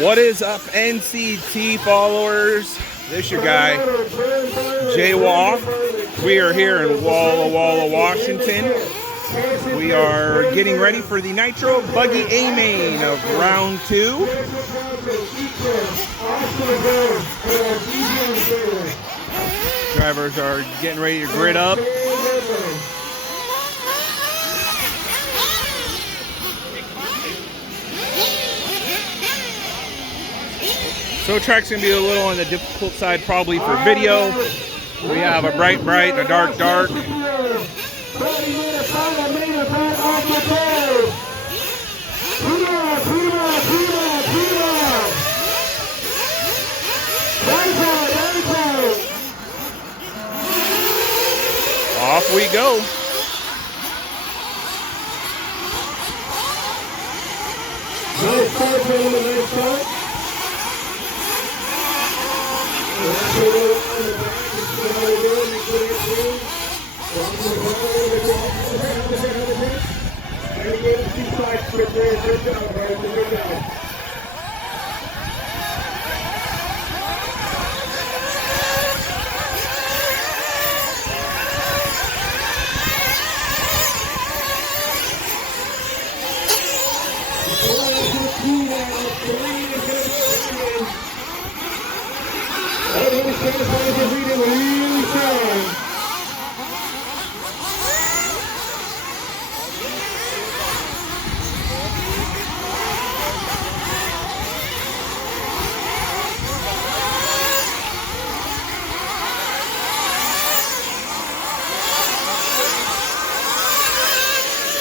What is up, NCT followers? This your guy, J-Wall. We are here in Walla, Washington. We are getting ready for the Nitro Buggy A.Main of round 2. Drivers are getting ready to grid up. So track's gonna be a little on the difficult side probably for video. We have a bright and a dark. Off we go.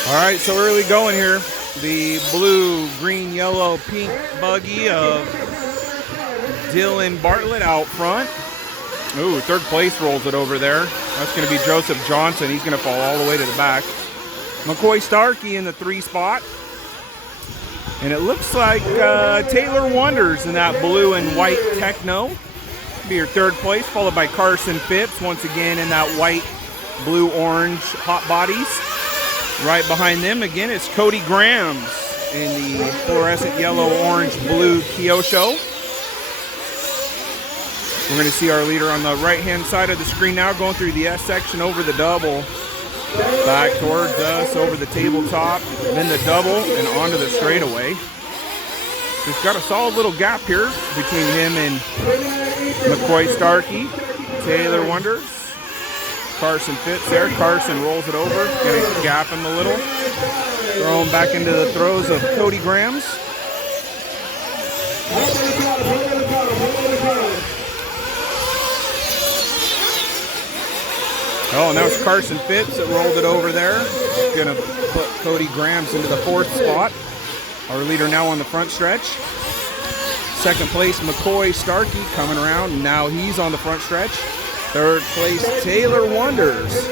All right, so early going here. The blue, green, yellow, pink buggy of Dylan Bartlett out front. Ooh, third place rolls it over there. That's going to be Joseph Johnson. He's going to fall all the way to the back. McCoy Starkey in the 3 spot. And it looks like Taylor Wonders in that blue and white Techno. Be your third place, followed by Carson Phipps, once again in that white, blue, orange hot bodies. Right behind them, again, is Cody Grams in the fluorescent yellow, orange, blue Kyosho. We're going to see our leader on the right-hand side of the screen now, going through the S section over the double. Back towards us, over the tabletop, then the double, and onto the straightaway. Just got a solid little gap here between him and McCoy Starkey. Taylor Wonders. Carson Phipps there. Carson rolls it over. Gonna gap him a little. Throw him back into the throws of Cody Grams. Oh, and that was Carson Phipps that rolled it over there. Gonna put Cody Grams into the 4th spot. Our leader now on the front stretch. Second place, McCoy Starkey coming around. Now he's on the front stretch. Third place, Taylor Wonders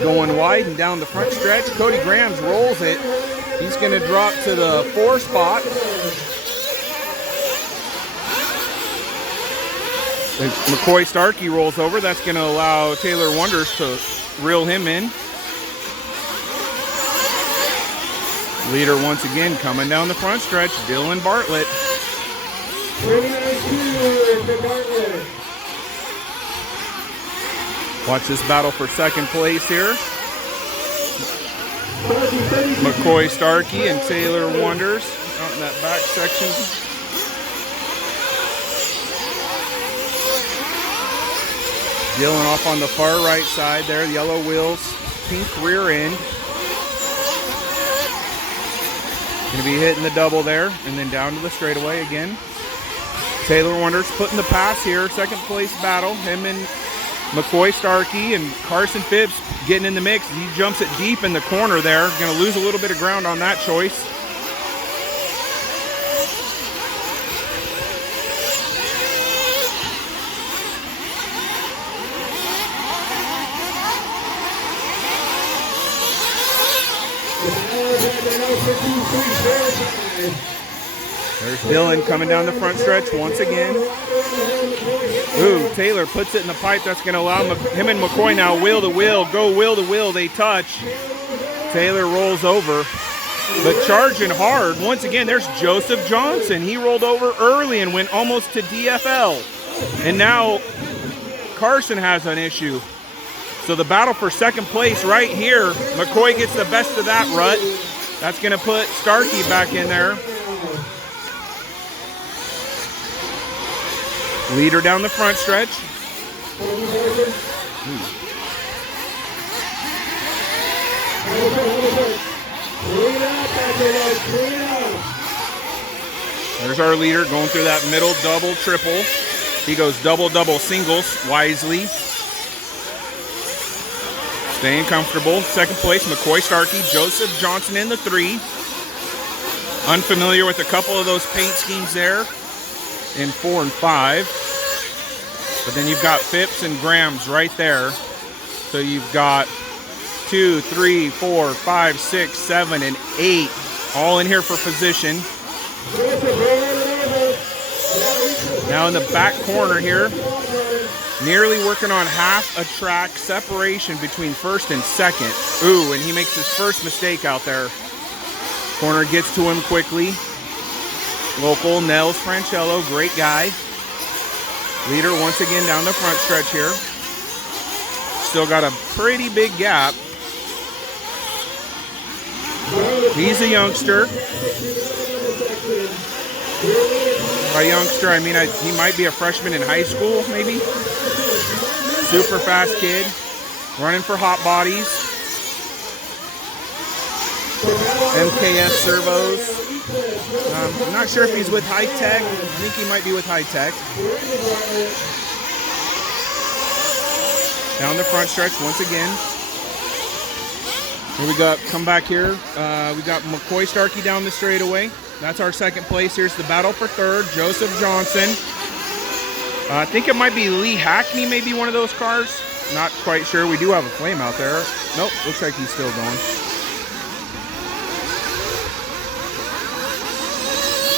going wide and down the front stretch. Cody Grams rolls it. He's going to drop to the 4 spot. And McCoy Starkey rolls over. That's going to allow Taylor Wonders to reel him in. Leader once again coming down the front stretch, Dylan Bartlett. Watch this battle for second place here. McCoy Starkey and Taylor Wonders out in that back section. Dylan off on the far right side there, yellow wheels, pink rear end. Going to be hitting the double there and then down to the straightaway again. Taylor Wonders putting the pass here, second place battle. Him and McCoy Starkey and Carson Phipps getting in the mix. He jumps it deep in the corner there. Going to lose a little bit of ground on that choice. There's Dylan coming down the front stretch once again. Ooh, Taylor puts it in the pipe. That's going to allow him and McCoy now wheel to wheel. Go wheel to wheel. They touch. Taylor rolls over. But charging hard, once again, there's Joseph Johnson. He rolled over early and went almost to DFL. And now Carson has an issue. So the battle for second place right here. McCoy gets the best of that rut. That's going to put Starkey back in there. Leader down the front stretch. There's our leader going through that middle double, triple. He goes double, double, singles wisely. Staying comfortable. Second place, McCoy Starkey. Joseph Johnson in the 3. Unfamiliar with a couple of those paint schemes there in 4 and 5. But then you've got Phipps and Grams right there. So you've got 2, 3, 4, 5, 6, 7, and 8 all in here for position. Now in the back corner here, nearly working on half a track separation between first and second. Ooh, and he makes his first mistake out there. Corner gets to him quickly. Local Nels Francello, great guy. Leader once again down the front stretch here. Still got a pretty big gap. He's a youngster. By youngster, I mean he might be a freshman in high school, maybe. Super fast kid, running for hot bodies. MKS servos. I'm not sure if he's with High Tech. I think he might be with High Tech. Down the front stretch once again. Here we got, come back here. We got McCoy Starkey down the straightaway. That's our second place. Here's the battle for third. Joseph Johnson. I think it might be Lee Hackney, maybe one of those cars. Not quite sure. We do have a flame out there. Nope, looks like he's still going.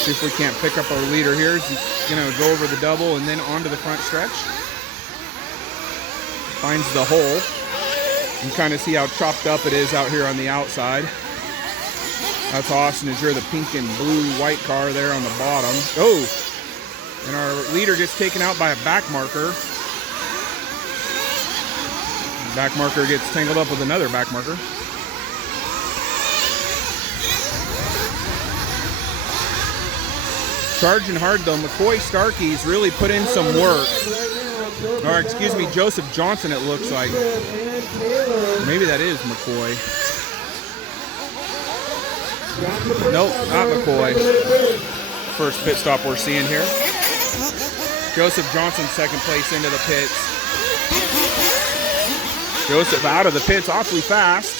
See if we can't pick up our leader here. He's going to go over the double and then onto the front stretch. Finds the hole. You can kind of see how chopped up it is out here on the outside. That's Austin as you're the pink and blue white car there on the bottom. Oh, and our leader gets taken out by a back marker. The back marker gets tangled up with another back marker. Charging hard though, McCoy Starkey's really put in some work. Or excuse me, Joseph Johnson it looks like. Maybe that is McCoy. Nope, not McCoy. First pit stop we're seeing here. Joseph Johnson second place into the pits. Joseph out of the pits awfully fast.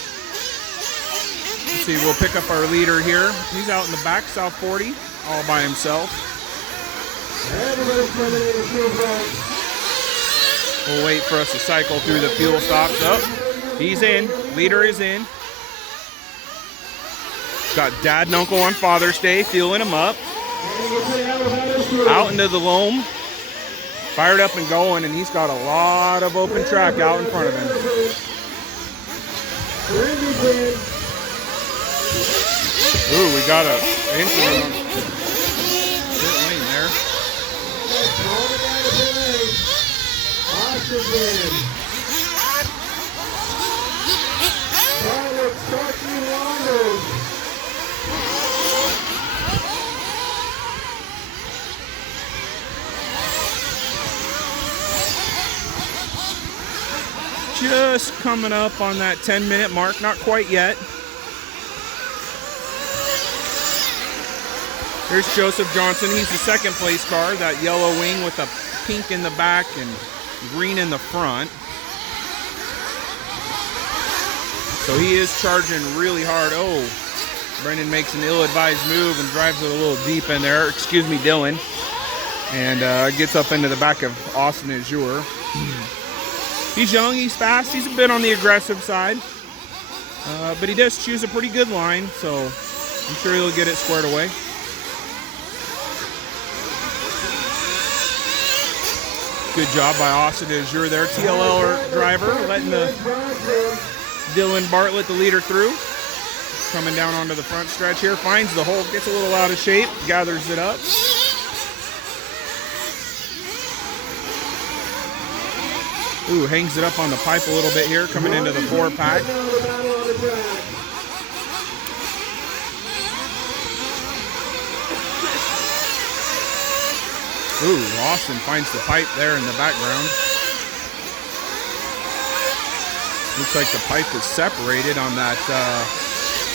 Let's see, we'll pick up our leader here. He's out in the back, South 40, all by himself. We'll wait for us to cycle through the fuel stops. Up. He's in. Leader is in. Got Dad and Uncle on Father's Day, fueling him up. Out into the loam. Fired up and going, and he's got a lot of open track out in front of him. Ooh, we got a incident on pit lane there. Just coming up on that 10-minute mark, not quite yet. Here's Joseph Johnson. He's the second place car, that yellow wing with the pink in the back and green in the front. So he is charging really hard. Oh, Brendan makes an ill-advised move and drives it a little deep in there. Excuse me, Dylan. And gets up into the back of Austin Azure. He's young, he's fast, he's a bit on the aggressive side. But he does choose a pretty good line, so I'm sure he'll get it squared away. Good job by Austin Azure there. TLL driver letting the Dylan Bartlett, the leader, through. coming down onto the front stretch here. Finds the hole, gets a little out of shape, gathers it up. Ooh, hangs it up on the pipe a little bit here, coming into the 4-pack. Ooh, Austin finds the pipe there in the background. Looks like the pipe is separated on that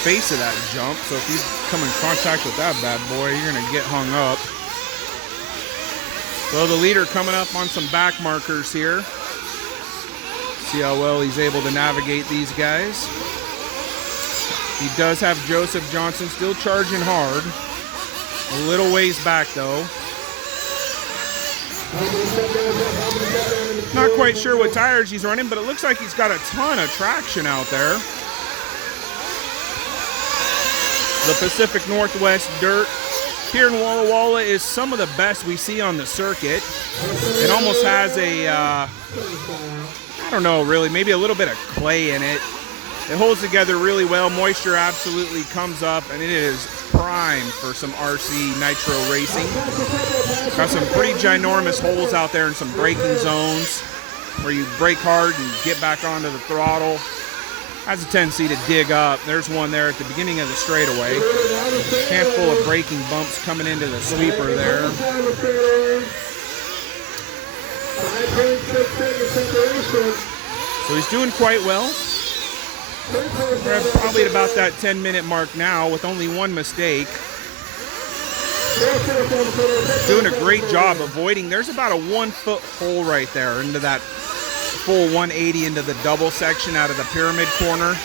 face of that jump. So if you come in contact with that bad boy, you're going to get hung up. So the leader coming up on some back markers here. See how well he's able to navigate these guys. He does have Joseph Johnson still charging hard. A little ways back though. Not quite sure what tires he's running, but it looks like he's got a ton of traction out there. The Pacific Northwest dirt here in Walla Walla is some of the best we see on the circuit. It almost has a, I don't know really, maybe a little bit of clay in it. It holds together really well. Moisture absolutely comes up, and it is prime for some RC Nitro racing. Got some pretty ginormous holes out there and some braking zones where you brake hard and get back onto the throttle. Has a tendency to dig up. There's one there at the beginning of the straightaway. Handful of braking bumps coming into the sweeper there. So he's doing quite well. We're probably at about that 10-minute mark now with only one mistake. Doing a great job avoiding. There's about a 1-foot hole right there into that full 180 into the double section out of the pyramid corner.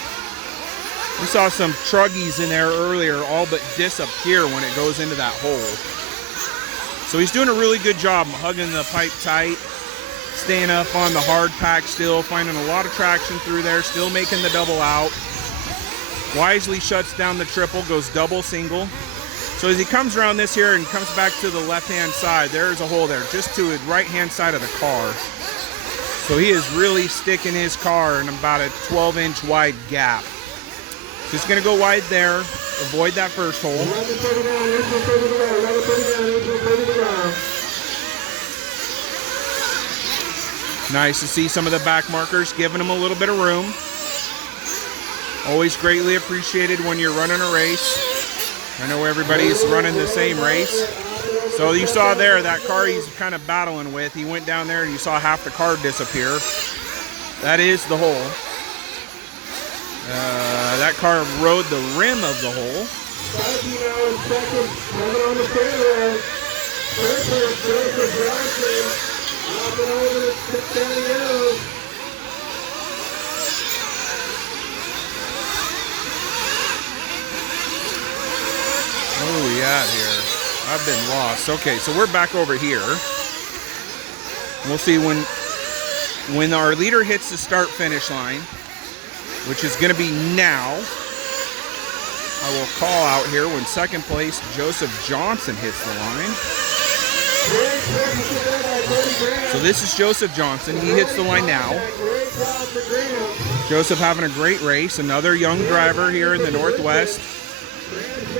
We saw some truggies in there earlier all but disappear when it goes into that hole. So he's doing a really good job hugging the pipe tight. Staying up on the hard pack still, finding a lot of traction through there, still making the double out. Wisely shuts down the triple, goes double single. So as he comes around this here and comes back to the left-hand side, there's a hole there, just to the right-hand side of the car. So he is really sticking his car in about a 12-inch wide gap. Just gonna go wide there, avoid that first hole. Nice to see some of the back markers, giving them a little bit of room. Always greatly appreciated when you're running a race. I know everybody's running the same race. So you saw there, that car he's kind of battling with. He went down there and you saw half the car disappear. That is the hole. That car rode the rim of the hole. Where are we at here? I've been lost. Okay, so we're back over here. We'll see when our leader hits the start-finish line, which is going to be now. I will call out here when second place Joseph Johnson hits the line. So this is Joseph Johnson. He hits the line now. Joseph having a great race. Another young driver here in the Northwest.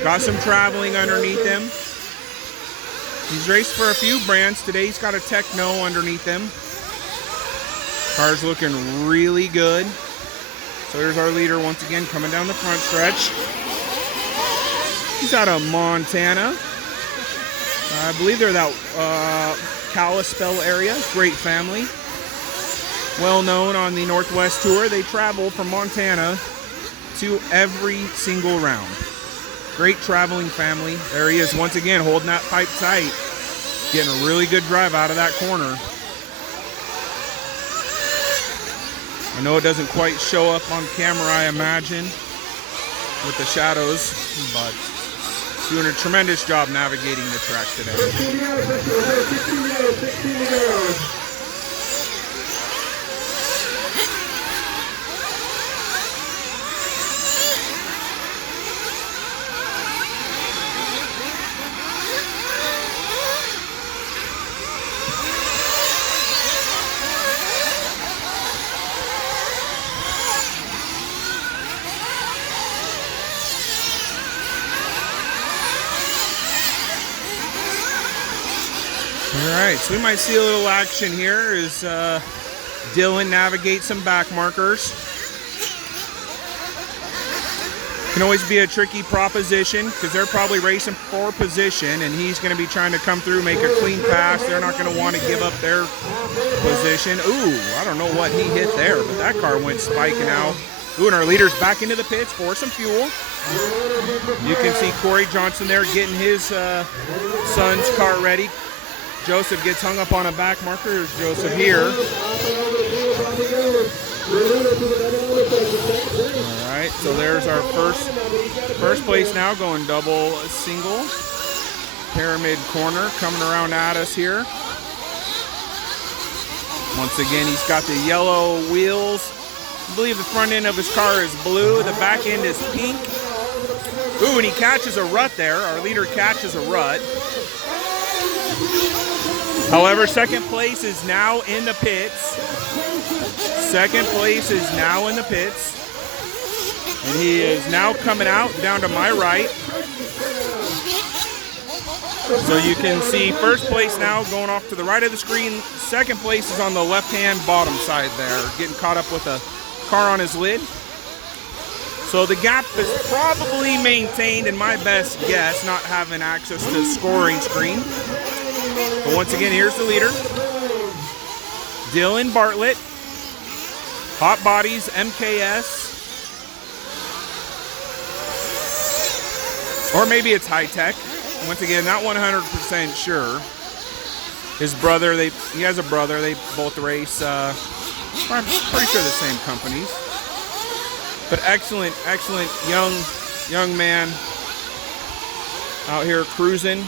Got some traveling underneath him. He's raced for a few brands. Today he's got a Techno underneath him. Car's looking really good. So there's our leader once again coming down the front stretch. He's out of Montana. I believe they're that Kalispell area. Great family. Well known on the Northwest Tour. They travel from Montana to every single round. Great traveling family. There he is once again holding that pipe tight. Getting a really good drive out of that corner. I know it doesn't quite show up on camera, I imagine, with the shadows, but doing a tremendous job navigating the track today. All right, so we might see a little action here as Dylan navigates some back markers. Can always be a tricky proposition because they're probably racing for position, and he's going to be trying to come through, make a clean pass. They're not going to want to give up their position. Ooh, I don't know what he hit there, but that car went spiking out. Ooh, and our leader's back into the pits for some fuel. You can see Corey Johnson there getting his son's car ready. Joseph gets hung up on a back marker. Here's Joseph here. All right, so there's our first place now, going double single. Pyramid corner coming around at us here. Once again, he's got the yellow wheels. I believe the front end of his car is blue. The back end is pink. Ooh, and he catches a rut there. Our leader catches a rut. However, second place is now in the pits. Second place is now in the pits. And he is now coming out down to my right. So you can see first place now going off to the right of the screen. Second place is on the left-hand bottom side there, getting caught up with a car on his lid. So the gap is probably maintained, in my best guess, not having access to the scoring screen. But once again, here's the leader. Dylan Bartlett. Hot Bodies, MKS. Or maybe it's High Tech. Once again, not 100% sure. His brother, he has a brother. They both race, I'm pretty sure the same companies. But excellent young man out here cruising.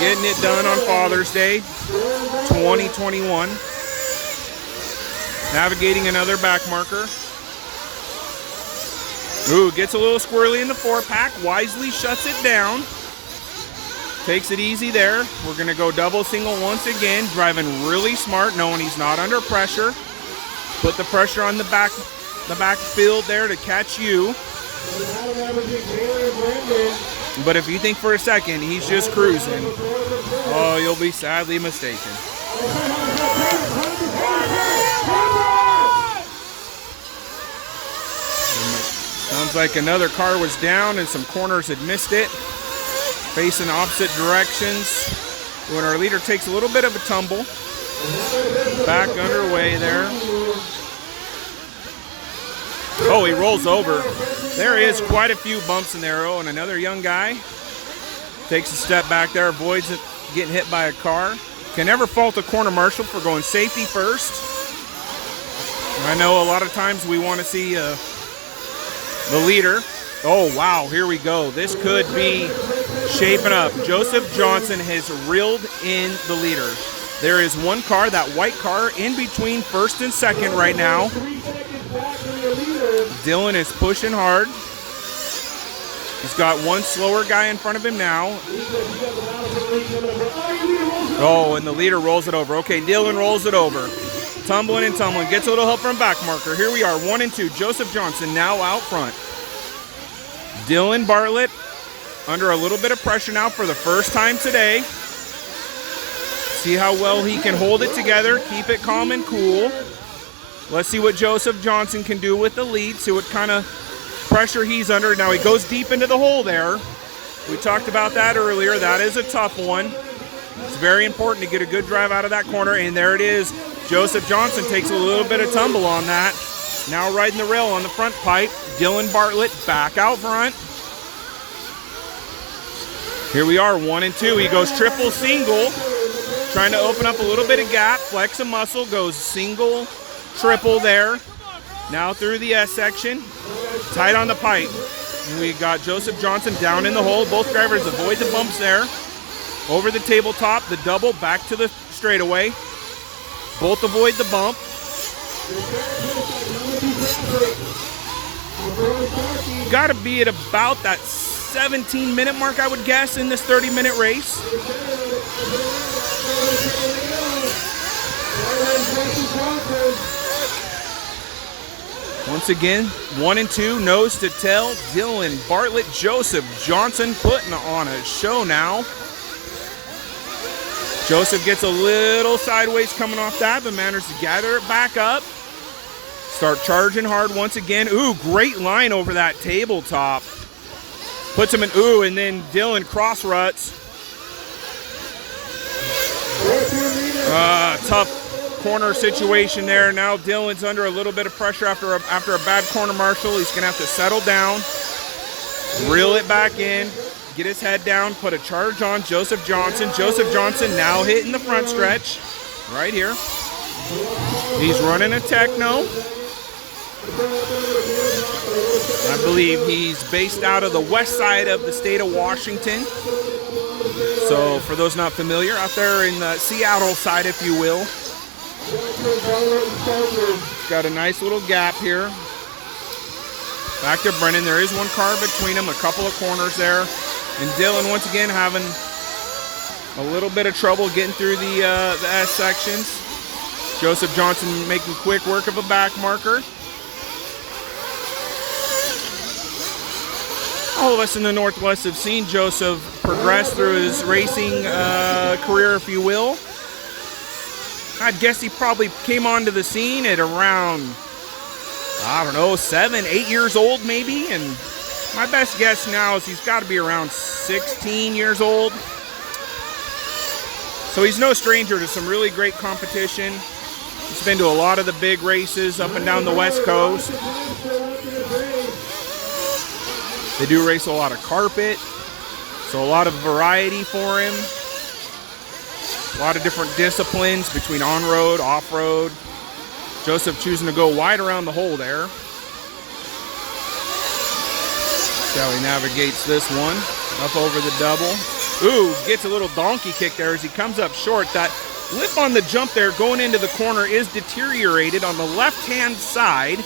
Getting it done on Father's Day 2021. Navigating another back marker. Ooh, gets a little squirrely in the 4-pack. Wisely shuts it down. Takes it easy there. We're going to go double single once again. Driving really smart, knowing he's not under pressure. Put the pressure on the back field there to catch you. But if you think for a second he's just cruising, oh, you'll be sadly mistaken. Sounds like another car was down and some corners had missed it. Facing opposite directions. When our leader takes a little bit of a tumble. Back underway there. Oh, he rolls over. There is quite a few bumps in there. Oh, and another young guy takes a step back there, avoids it getting hit by a car. Can never fault a corner marshal for going safety first. I know a lot of times we want to see the leader. Oh, wow, here we go. This could be shaping up. Joseph Johnson has reeled in the leader. There is one car, that white car, in between first and second right now. Dylan is pushing hard. He's got one slower guy in front of him now. Oh, and the leader rolls it over. Okay, Dylan rolls it over. Tumbling and tumbling. Gets a little help from back marker. Here we are, 1 and 2. Joseph Johnson now out front. Dylan Bartlett under a little bit of pressure now for the first time today. See how well he can hold it together, keep it calm and cool. Let's see what Joseph Johnson can do with the lead, see what kind of pressure he's under. Now he goes deep into the hole there. We talked about that earlier. That is a tough one. It's very important to get a good drive out of that corner, and there it is. Joseph Johnson takes a little bit of tumble on that. Now riding the rail on the front pipe. Dylan Bartlett back out front. Here we are, 1 and 2. He goes triple single. Trying to open up a little bit of gap. Flex a muscle. Goes single, triple there. Now through the S section. Tight on the pipe. And we got Joseph Johnson down in the hole. Both drivers avoid the bumps there. Over the tabletop. The double back to the straightaway. Both avoid the bump. Got to be at about that 17-minute mark, I would guess, in this 30-minute race. Once again, 1 and 2, nose to tail. Dylan Bartlett, Joseph Johnson putting on a show now. Joseph gets a little sideways coming off that, but manages to gather it back up. Start charging hard once again. Ooh, great line over that tabletop. Puts him in, ooh, and then Dylan cross ruts. Tough corner situation there. Now Dylan's under a little bit of pressure after a bad corner marshal. He's going to have to settle down, reel it back in, get his head down, put a charge on Joseph Johnson. Joseph Johnson now hitting the front stretch right here. He's running a techno. I believe he's based out of the west side of the state of Washington. So for those not familiar, out there in the Seattle side, if you will. Got a nice little gap here. Back to Brendan. There is one car between them, a couple of corners there. And Dylan once again having a little bit of trouble getting through the S sections. Joseph Johnson making quick work of a back marker. All of us in the Northwest have seen Joseph progress through his racing career, if you will. I'd guess he probably came onto the scene at around, I don't know, 7, 8 years old maybe. And my best guess now is he's got to be around 16 years old. So he's no stranger to some really great competition. He's been to a lot of the big races up and down the West Coast. They do race a lot of carpet, so a lot of variety for him. A lot of different disciplines between on-road, off-road. Joseph choosing to go wide around the hole there. See how he navigates this one. Up over the double. Ooh, gets a little donkey kick there as he comes up short. That lip on the jump there going into the corner is deteriorated on the left-hand side.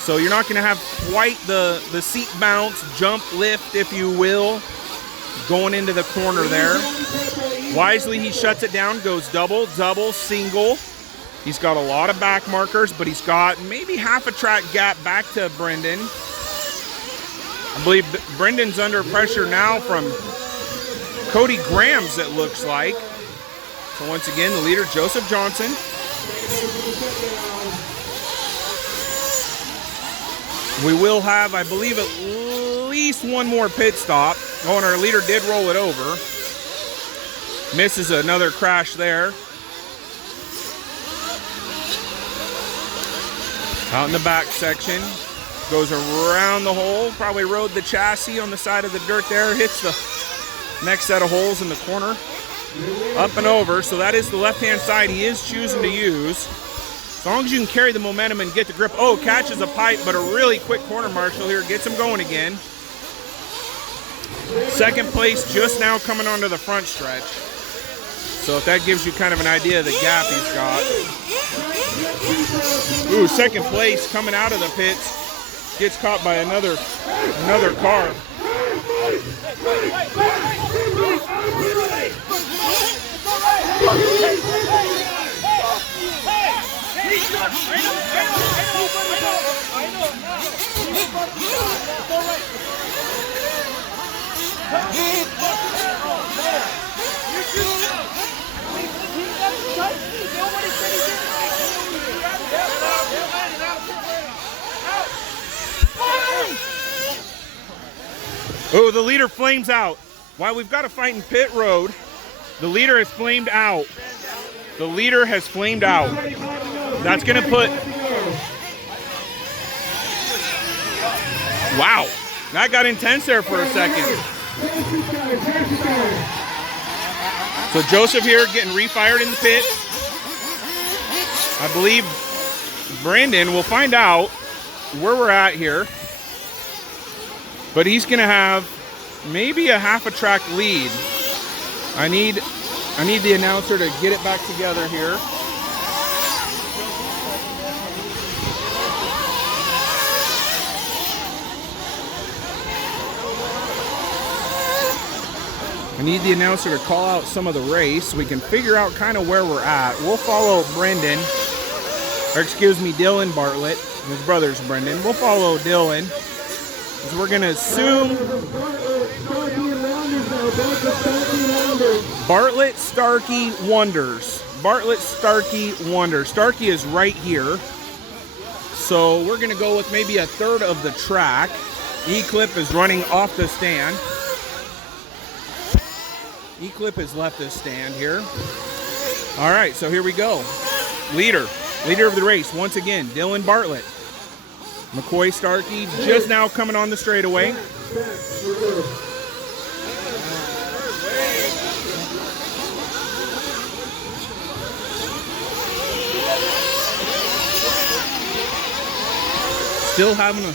So you're not going to have quite the seat bounce, jump lift, if you will, going into the corner there. Wisely, he shuts it down, goes double, double, single. He's got a lot of back markers, but he's got maybe half a track gap back to Brendan. I believe Brendan's under pressure now from Cody Grams, it looks like. So once again, the leader, Joseph Johnson. We will have, I believe, at least one more pit stop. Oh, and our leader did roll it over. Misses another crash there. Out in the back section. Goes around the hole. Probably rode the chassis on the side of the dirt there. Hits the next set of holes in the corner. Up and over. So that is the left-hand side he is choosing to use. As long as you can carry the momentum and get the grip. Oh, catches a pipe, but a really quick corner marshal here gets him going again. Second place just now coming onto the front stretch. So if that gives you kind of an idea of the gap he's got. Ooh, second place coming out of the pits. Gets caught by another car. Oh, the leader flames out. While we've got a fight in pit road, the leader has flamed out. The leader has flamed out. That's going to put... Wow. That got intense there for a second. So Joseph here getting refired in the pit. I believe Brandon will find out where we're at here. But he's going to have maybe a half a track lead. I need the announcer to get it back together here. I need the announcer to call out some of the race so we can figure out kind of where we're at. We'll follow Brendan, or excuse me, Dylan Bartlett. His brother's Brendan. We'll follow Dylan. So we're going to assume Bartlett Starkey Wonders. Bartlett Starkey Wonders. Starkey is right here. So we're going to go with maybe a third of the track. E-Clip is running off the stand. E-Clip has left the stand here. All right, so here we go. Leader of the race, once again, Dylan Bartlett. McCoy Starkey just now coming on the straightaway. Still having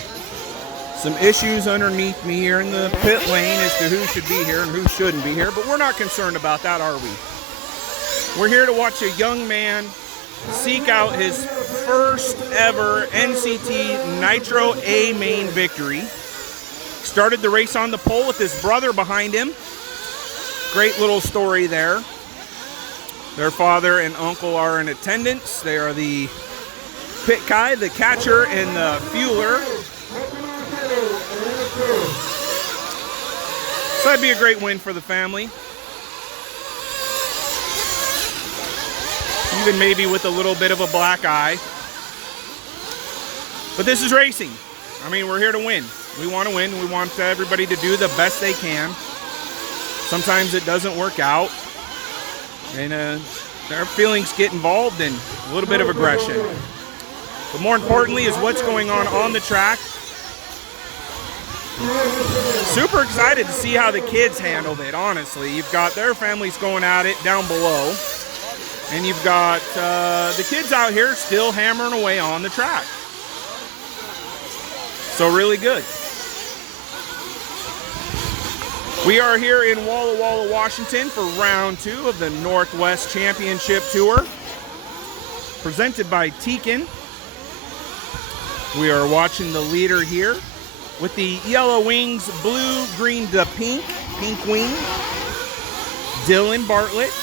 some issues underneath me here in the pit lane as to who should be here and who shouldn't be here, but we're not concerned about that, are we? We're here to watch a young man seek out his first ever NCT Nitro A.Main victory. Started the race on the pole with his brother behind him. Great little story there. Their father and uncle are in attendance. They are the pit guy, the catcher, and the fueler. So that'd be a great win for the family. Even maybe with a little bit of a black eye. But this is racing. I mean, we're here to win. We want to win. We want everybody to do the best they can. Sometimes it doesn't work out. And their feelings get involved in a little bit of aggression. But more importantly is what's going on the track. Super excited to see how the kids handled it, honestly. You've got their families going at it down below. And you've got the kids out here still hammering away on the track. So really good. We are here in Walla, Washington for round 2 of the Northwest Championship Tour. Presented by Tekin. We are watching the leader here with the yellow wings, blue, green to pink wing. Dylan Bartlett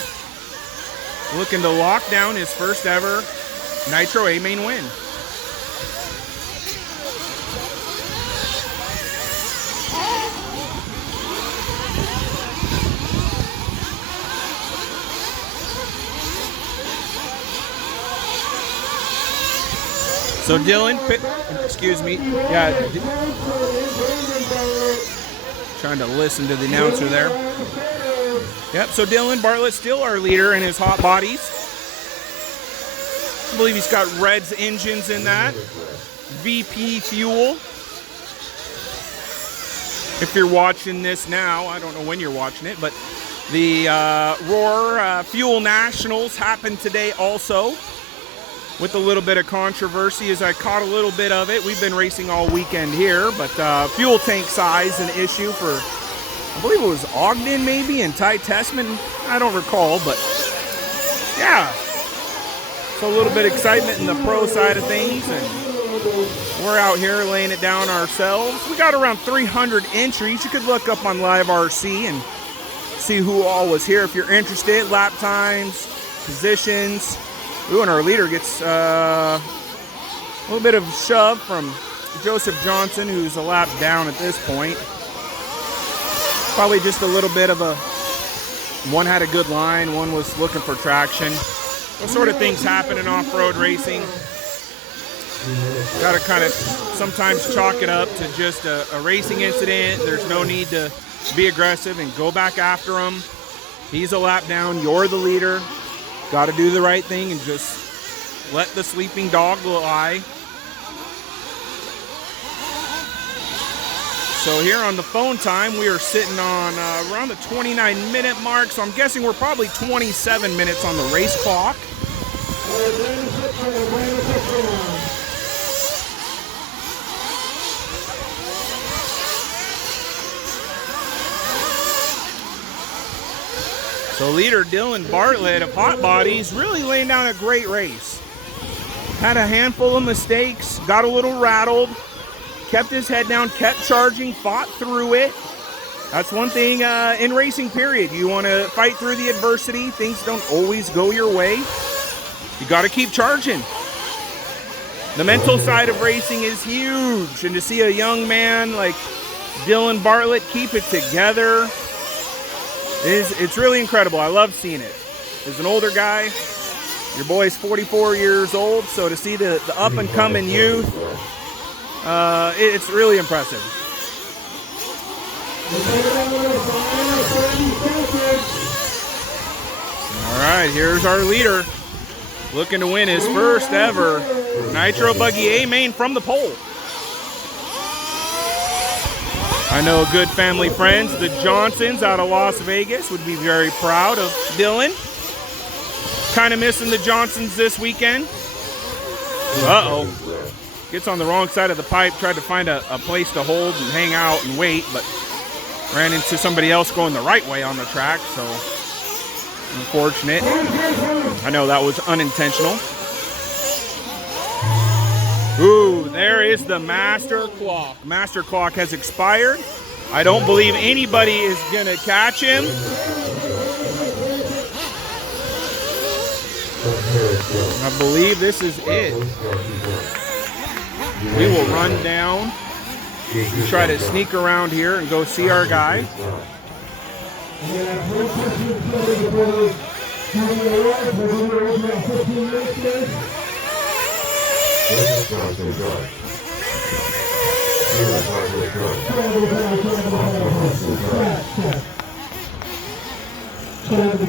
looking to lock down his first ever Nitro A.Main win. So Dylan, excuse me, yeah, trying to listen to the announcer there. Yep, so Dylan Bartlett still our leader in his hot bodies. I believe he's got Red's engines in that. VP fuel. If you're watching this now, I don't know when you're watching it, but the Roar Fuel Nationals happened today also. With a little bit of controversy as I caught a little bit of it. We've been racing all weekend here, but fuel tank size an issue for, I believe it was Ogden maybe and Ty Tessman. I don't recall, but yeah. So a little bit of excitement in the pro side of things, and we're out here laying it down ourselves. We got around 300 entries. You could look up on Live RC and see who all was here if you're interested. Lap times, positions. Ooh, and our leader gets a little bit of shove from Joseph Johnson, who's a lap down at this point. Probably just a little bit of a, one had a good line, one was looking for traction. What sort of things happen in off-road racing? Got to kind of sometimes chalk it up to just a racing incident. There's no need to be aggressive and go back after him. He's a lap down, you're the leader. Got to do the right thing and just let the sleeping dog lie. So here on the phone time, we are sitting on around the 29-minute mark. So I'm guessing we're probably 27 minutes on the race clock. So leader Dylan Bartlett of Hot Bodies really laying down a great race. Had a handful of mistakes, got a little rattled, kept his head down, kept charging, fought through it. That's one thing in racing, period. You want to fight through the adversity. Things don't always go your way. You got to keep charging. The mental side of racing is huge. And to see a young man like Dylan Bartlett keep it together It's really incredible. I love seeing it. As an older guy, your boy's 44 years old, so to see the up-and-coming youth, it's really impressive. All right, here's our leader, looking to win his first ever Nitro Buggy A.Main from the pole. I know good family friends, the Johnsons out of Las Vegas, would be very proud of Dylan. Kind of missing the Johnsons this weekend. Uh-oh. Gets on the wrong side of the pipe, tried to find a place to hold and hang out and wait, but ran into somebody else going the right way on the track, so unfortunate. I know that was unintentional. Ooh, there is the master clock. Master clock has expired. I don't believe anybody is going to catch him. I believe this is it. We will run down and try to sneak around here and go see our guy.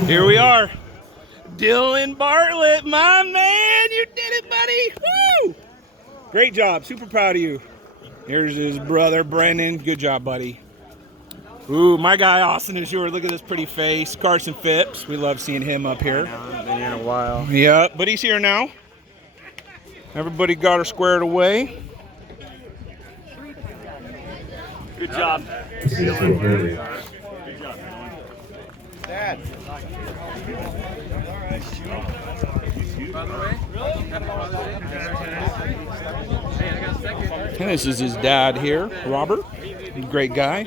Here we are. Dylan Bartlett, my man, you did it, buddy. Woo! Great job, super proud of you. Here's his brother, Brendan. Good job, buddy. Ooh, my guy, Austin Azure. Look at this pretty face. Carson Phipps. We love seeing him up here. Been here in a while. Yeah, but he's here now. Everybody got her squared away. Good job. Dad. And this is his dad here, Robert. Great guy.